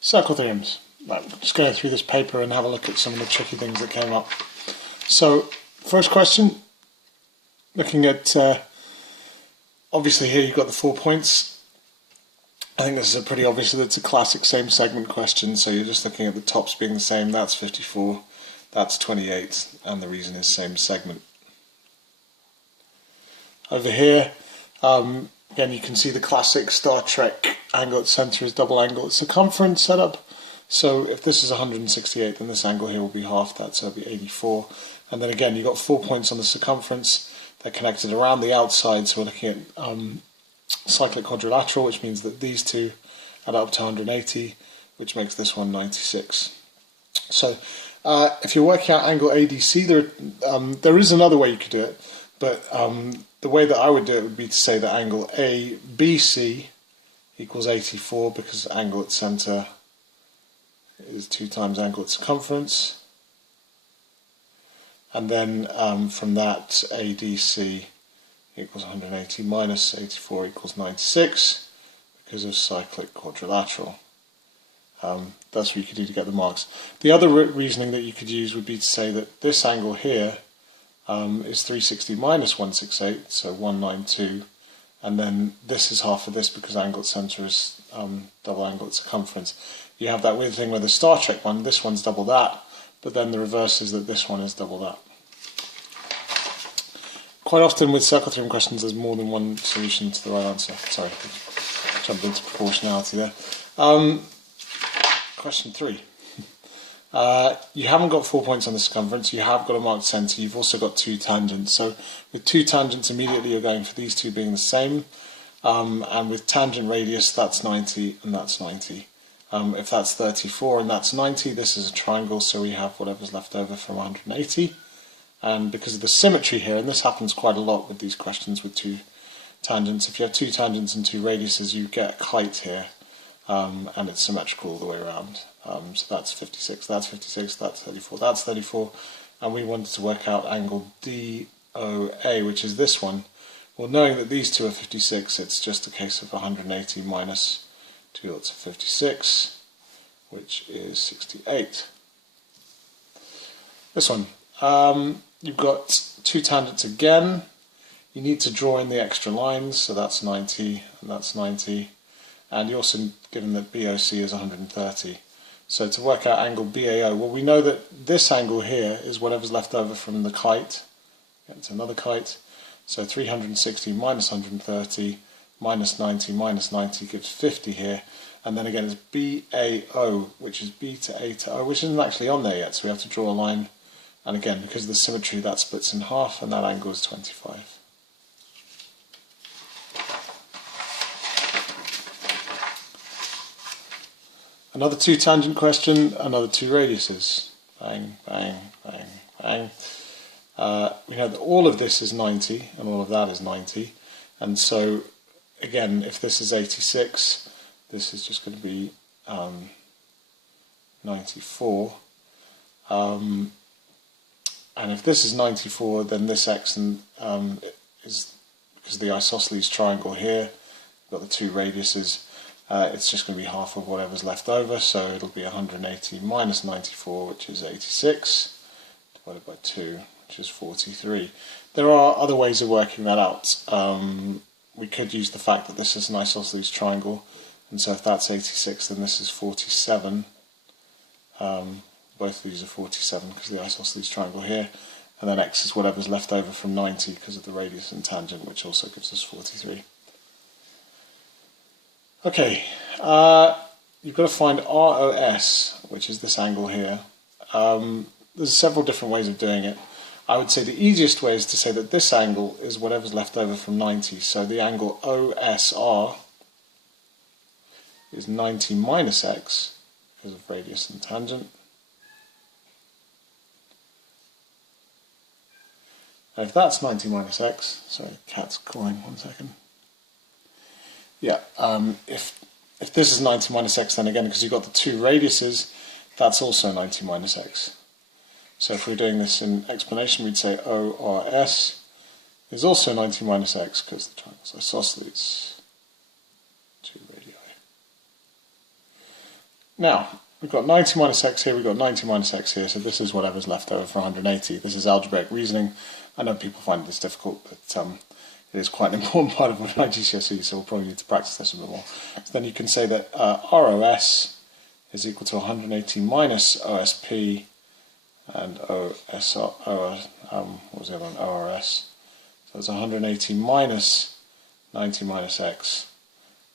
Circle theorems. Right, we'll just go through this paper and have a look at some of the tricky things that came up. So, first question, looking at, obviously here you've got the 4 points. I think this is pretty obvious that it's a classic same segment question, so you're just looking at the tops being the same. That's 54, that's 28, and the reason is same segment. Over here, again you can see the classic Star Trek angle at center is double angle at circumference setup. So if this is 168, then this angle here will be half that, so it'll be 84. And then again, you've got 4 points on the circumference. They're connected around the outside, so we're looking at cyclic quadrilateral, which means that these two add up to 180, which makes this one 96. So if you're working out angle ADC, there is another way you could do it, but the way that I would do it would be to say that angle ABC equals 84, because angle at center is 2 times angle at circumference, and then from that ADC equals 180 minus 84 equals 96 because of cyclic quadrilateral. That's what you could do to get the marks. The other reasoning that you could use would be to say that this angle here is 360 minus 168, so 192, and then this is half of this because angle at center is double angle at circumference. You have that weird thing with the Star Trek one, this one's double that, but then the reverse is that this one is double that. Quite often with circle theorem questions there's more than one solution to the right answer. Sorry, jumped into proportionality there. Question 3. You haven't got 4 points on the circumference, you have got a marked centre, you've also got 2 tangents. So with 2 tangents immediately you're going for these two being the same, and with tangent radius that's 90 and that's 90. If that's 34 and that's 90, this is a triangle, so we have whatever's left over from 180. And because of the symmetry here, and this happens quite a lot with these questions with 2 tangents, if you have 2 tangents and 2 radiuses, you get a kite here, and it's symmetrical all the way around. So that's 56, that's 56, that's 34, that's 34, and we wanted to work out angle DOA, which is this one. Well, knowing that these two are 56, it's just a case of 180 minus 2 lots of 56, which is 68. This one, you've got 2 tangents again. You need to draw in the extra lines, so that's 90 and that's 90. And you're also given that BOC is 130. So to work out angle BAO, well, we know that this angle here is whatever's left over from the kite. Get another kite. So 360 minus 130 minus 90 gives 50 here. And then again it's BAO, which is B to A to O, which isn't actually on there yet, so we have to draw a line. And again, because of the symmetry, that splits in half, and that angle is 25. Another 2 tangent question, another 2 radiuses. Bang, bang, bang, bang. We know that all of this is 90, and all of that is 90. And so, again, if this is 86, this is just going to be 94. And if this is 94, then this x is, because of the isosceles triangle here, we've got the 2 radiuses, it's just going to be half of whatever's left over, so it'll be 180 minus 94, which is 86, divided by 2, which is 43. There are other ways of working that out. We could use the fact that this is an isosceles triangle, and so if that's 86, then this is 47. Both of these are 47 because of the isosceles triangle here, and then x is whatever's left over from 90 because of the radius and tangent, which also gives us 43. Okay, you've got to find ROS, which is this angle here. There's several different ways of doing it. I would say the easiest way is to say that this angle is whatever's left over from 90, so the angle OSR is 90 minus x because of radius and tangent. And if that's 90 minus x, sorry, cat's calling, 1 second. Yeah, if this is 90 minus x, then again, because you've got the 2 radiuses, that's also 90 minus x. So if we're doing this in explanation, we'd say ORS is also 90 minus x, because the triangle's isosceles. 2 radii. now, we've got 90 minus x here, we've got 90 minus x here, so this is whatever's left over for 180. This is algebraic reasoning. I know people find this difficult, but it is quite an important part of my GCSE, so we'll probably need to practice this a bit more. So then you can say that ROS is equal to 180 minus OSP and what was the other one? ORS. So it's 180 minus 90 minus x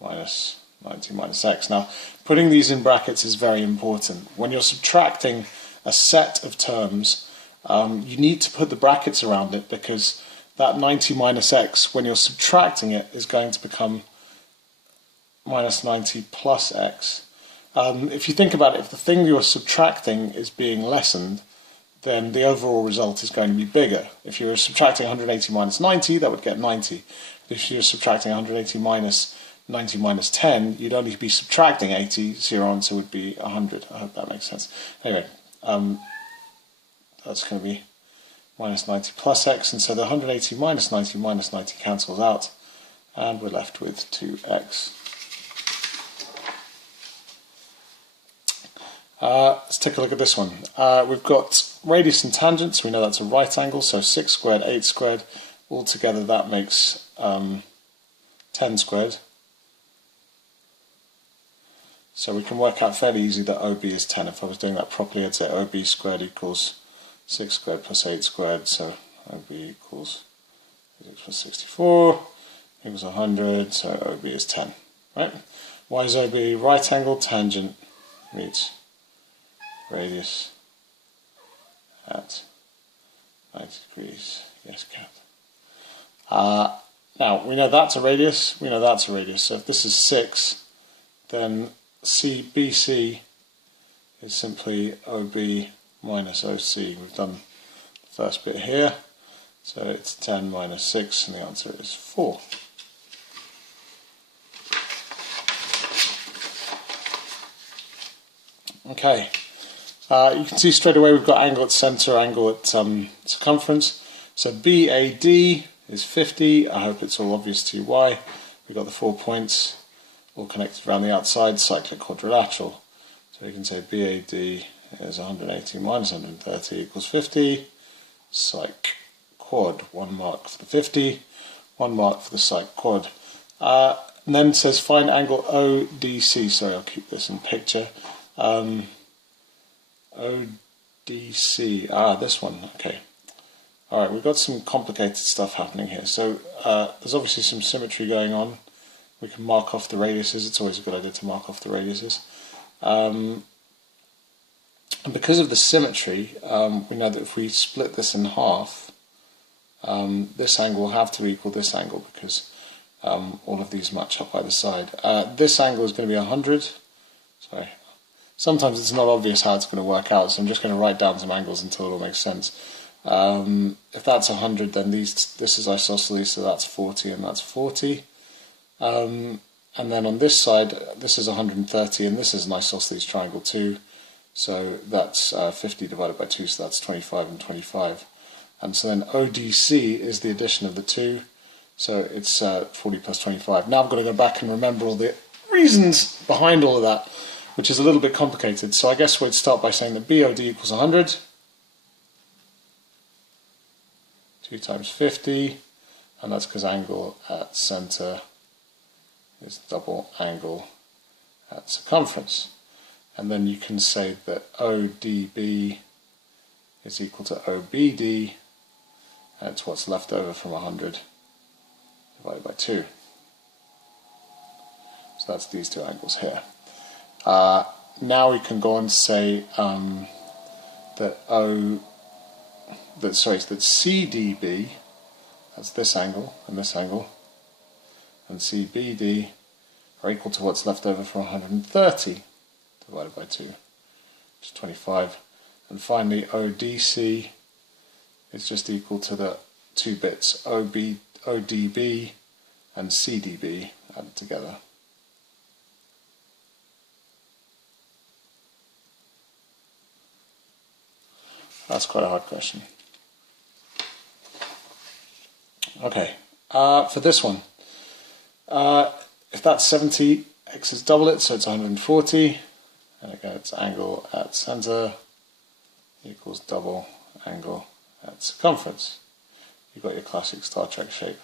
minus 90 minus x. Now, putting these in brackets is very important. When you're subtracting a set of terms, you need to put the brackets around it, because that 90 minus x, when you're subtracting it, is going to become minus 90 plus x. If you think about it, if the thing you're subtracting is being lessened, then the overall result is going to be bigger. If you were subtracting 180 minus 90, that would get 90. If you were subtracting 180 minus 90 minus 10, you'd only be subtracting 80, so your answer would be 100. I hope that makes sense. Anyway, that's going to be minus 90 plus x, and so the 180 minus 90 minus 90 cancels out, and we're left with 2x. Let's take a look at this one. We've got radius and tangent, so we know that's a right angle, so 6 squared, 8 squared, altogether that makes 10 squared. So we can work out fairly easy that OB is 10. If I was doing that properly, I'd say OB squared equals 6 squared plus 8 squared, so OB equals 64, equals 100, so OB is 10, right? Why is OB right angle tangent meets radius at 90 degrees? Yes, cat. Now, we know that's a radius, we know that's a radius, so if this is 6, then BC is simply OB minus OC. We've done the first bit here, so it's 10 minus 6, and the answer is 4. Okay, you can see straight away we've got angle at centre, angle at circumference. So BAD is 50. I hope it's all obvious to you why. We've got the 4 points all connected around the outside, cyclic quadrilateral. So you can say BAD is 180 minus 130 equals 50. Psych quad, 1 mark for the 50, 1 mark for the psych quad. And then it says find angle ODC. Sorry, I'll keep this in picture. ODC, this one, okay. Alright, we've got some complicated stuff happening here. So there's obviously some symmetry going on. We can mark off the radiuses. It's always a good idea to mark off the radiuses. And because of the symmetry, we know that if we split this in half, this angle will have to equal this angle, because all of these match up either side. This angle is going to be 100. Sorry. Sometimes it's not obvious how it's going to work out, so I'm just going to write down some angles until it all makes sense. If that's 100, then this is isosceles, so that's 40 and that's 40. And then on this side, this is 130, and this is an isosceles triangle too. So that's 50 divided by 2, so that's 25 and 25. And so then ODC is the addition of the two, so it's 40 plus 25. Now I've got to go back and remember all the reasons behind all of that, which is a little bit complicated. So I guess we'd start by saying that BOD equals 100. 2 times 50, and that's because angle at centre is double angle at circumference. And then you can say that ODB is equal to OBD, and it's what's left over from 100 divided by 2. So that's these two angles here. Now we can go on to say that CDB, that's this angle, and CBD are equal to what's left over from 130 divided by 2, which is 25. And finally, ODC is just equal to the two bits ODB and CDB added together. That's quite a hard question. Okay, for this one, if that's 70, x is double it, so it's 140, and again it's angle at center equals double angle at circumference. You've got your classic Star Trek shape.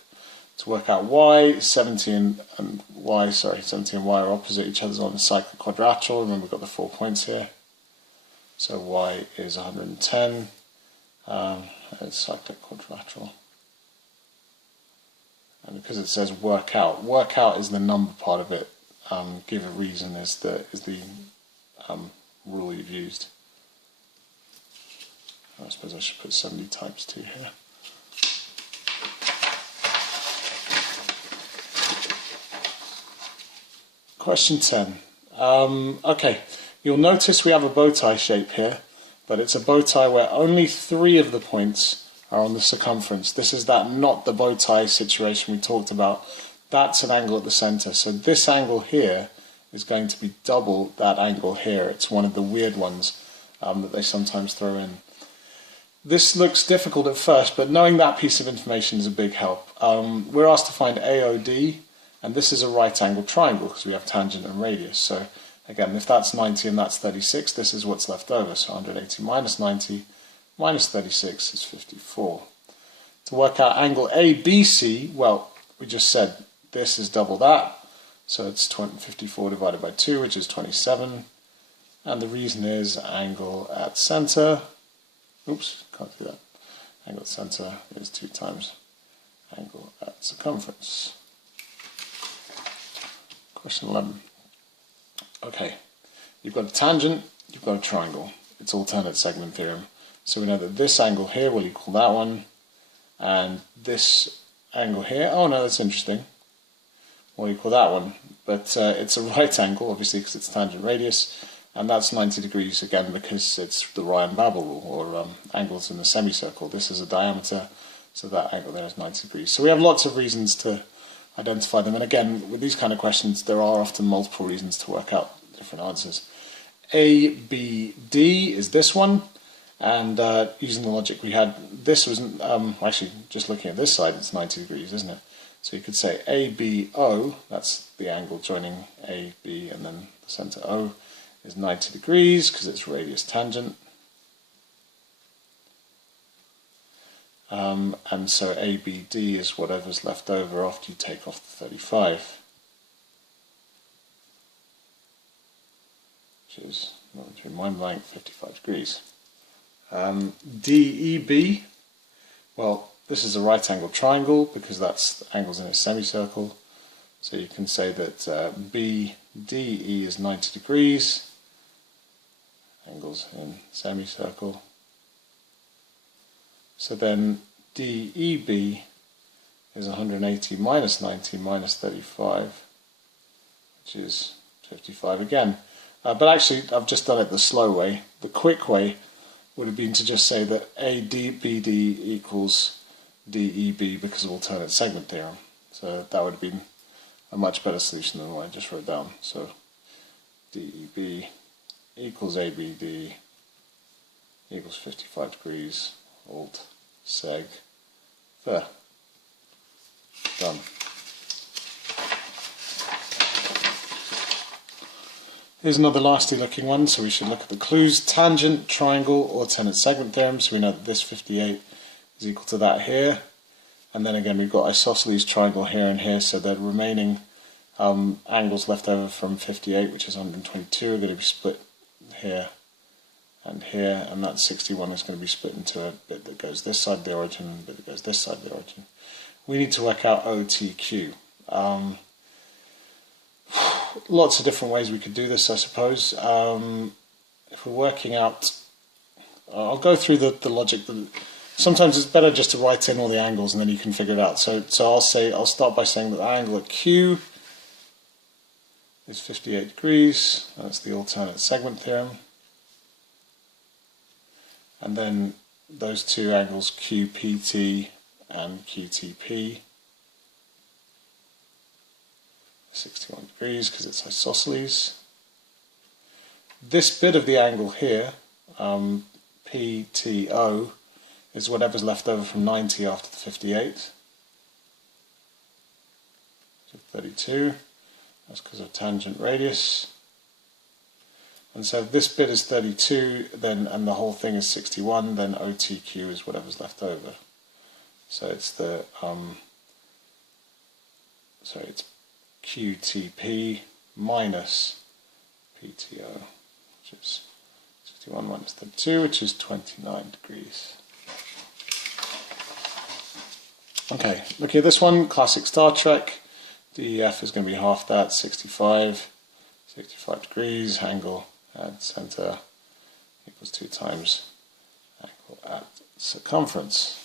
To work out y, 70 and y are opposite each other on the cyclic quadrilateral. Remember we've got the 4 points here. So y is 110, and it's cyclic quadrilateral. And because it says work out is the number part of it. Give a reason is the rule you've used. I suppose I should put 70 times 2 here. Question 10. Okay, you'll notice we have a bow tie shape here, but it's a bow tie where only 3 of the points are on the circumference. This is that not the bow tie situation we talked about. That's an angle at the center. So this angle here is going to be double that angle here. It's one of the weird ones that they sometimes throw in. This looks difficult at first, but knowing that piece of information is a big help. We're asked to find AOD, and this is a right angle triangle because we have tangent and radius. So again, if that's 90 and that's 36, this is what's left over. So 180 minus 90 minus 36 is 54. To work out angle ABC, well, we just said this is double that. So it's 54 divided by 2, which is 27. And the reason is angle at center. Oops, can't do that. Angle at center is 2 times angle at circumference. Question 11. Okay, you've got a tangent, you've got a triangle. It's alternate segment theorem. So we know that this angle here will equal that one, and this angle here, oh no, that's interesting, will equal that one. But it's a right angle, obviously, because it's tangent radius, and that's 90 degrees again because it's the Ryan-Babel rule, or angles in a semicircle. This is a diameter, so that angle there is 90 degrees. So we have lots of reasons to identify them, and again, with these kind of questions, there are often multiple reasons to work out different answers. A, B, D is this one, and using the logic we had, this was, actually, just looking at this side, it's 90 degrees, isn't it? So you could say ABO, that's the angle joining A, B, and then the center O, is 90 degrees because it's radius tangent. And so ABD is whatever's left over after you take off the 35, which is, not between mind blank, 55 degrees. DEB, well, this is a right angle triangle because that's angles in a semicircle. So you can say that BDE is 90 degrees, angles in semicircle. So then DEB is 180 minus 90 minus 35, which is 55 again. But actually, I've just done it the slow way. The quick way would have been to just say that ADBD equals DEB because of alternate segment theorem. So that would have been a much better solution than what I just wrote down. So DEB equals ABD equals 55 degrees, alt seg, there. Done. Here's another nasty looking one, so we should look at the clues. Tangent, triangle, alternate segment theorem, so we know that this 58 is equal to that here. And then again we've got isosceles triangle here and here, so the remaining angles left over from 58, which is 122, are going to be split here and here, and that 61 is going to be split into a bit that goes this side of the origin and a bit that goes this side of the origin. We need to work out OTQ. Lots of different ways we could do this, I suppose. If we're working out, I'll go through the logic. Sometimes it's better just to write in all the angles and then you can figure it out. So I'll start by saying that the angle at Q is 58 degrees. That's the alternate segment theorem. And then those two angles QPT and QTP, 61 degrees because it's isosceles. This bit of the angle here, PTO, is whatever's left over from 90 after the 58. So 32, that's because of tangent radius. And so if this bit is 32, then and the whole thing is 61, then OTQ is whatever's left over. So it's the it's QTP minus PTO, which is 61 minus 32, which is 29 degrees. Okay, looking at this one, classic Star Trek. DEF is going to be half that, 65 degrees, angle at center equals 2 times angle at circumference.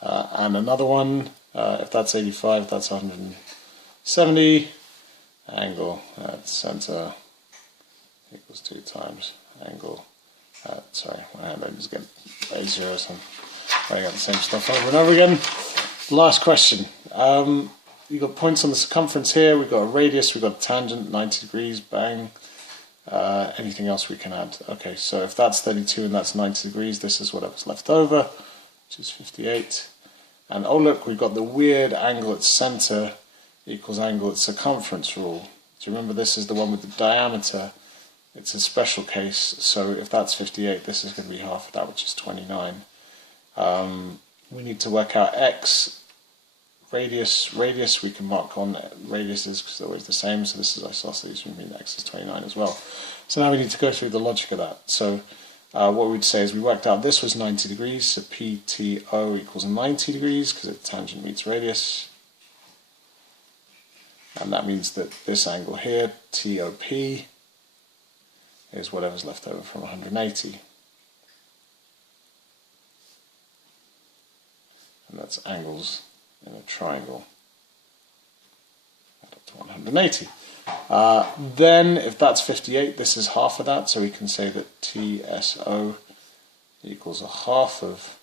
And another one, if that's 85, that's 170, angle at center equals 2 times angle at, sorry, my hand just get A0, so I'm writing out the same stuff over and over again. Last question. You've got points on the circumference here, we've got a radius, we've got a tangent, 90 degrees, bang. Anything else we can add? Okay, so if that's 32 and that's 90 degrees, this is whatever's left over, which is 58. And oh look, we've got the weird angle at center equals angle at circumference rule. Do you remember this is the one with the diameter? It's a special case, so if that's 58, this is going to be half of that, which is 29. We need to work out x. Radius we can mark on radiuses because they're always the same, so this is isosceles, which means x is 29 as well. So now we need to go through the logic of that. So what we'd say is we worked out this was 90 degrees, so PTO equals 90 degrees because it's tangent meets radius. And that means that this angle here, TOP, is whatever's left over from 180. And that's angles in a triangle add up to 180. Then if that's 58, this is half of that, so we can say that TSO equals a half of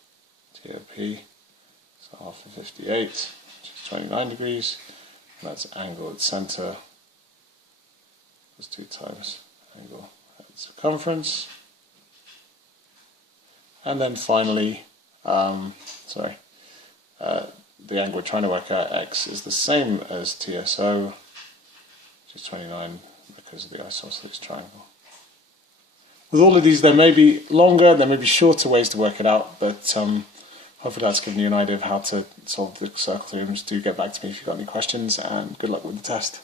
TOP, so half of 58, which is 29 degrees, and that's angle at center equals 2 times angle at circumference. And then finally, the angle we're trying to work out, x, is the same as TSO, which is 29 because of the isosceles triangle. With all of these, there may be longer, there may be shorter ways to work it out, but hopefully that's given you an idea of how to solve the circle theorems. Do get back to me if you've got any questions, and good luck with the test.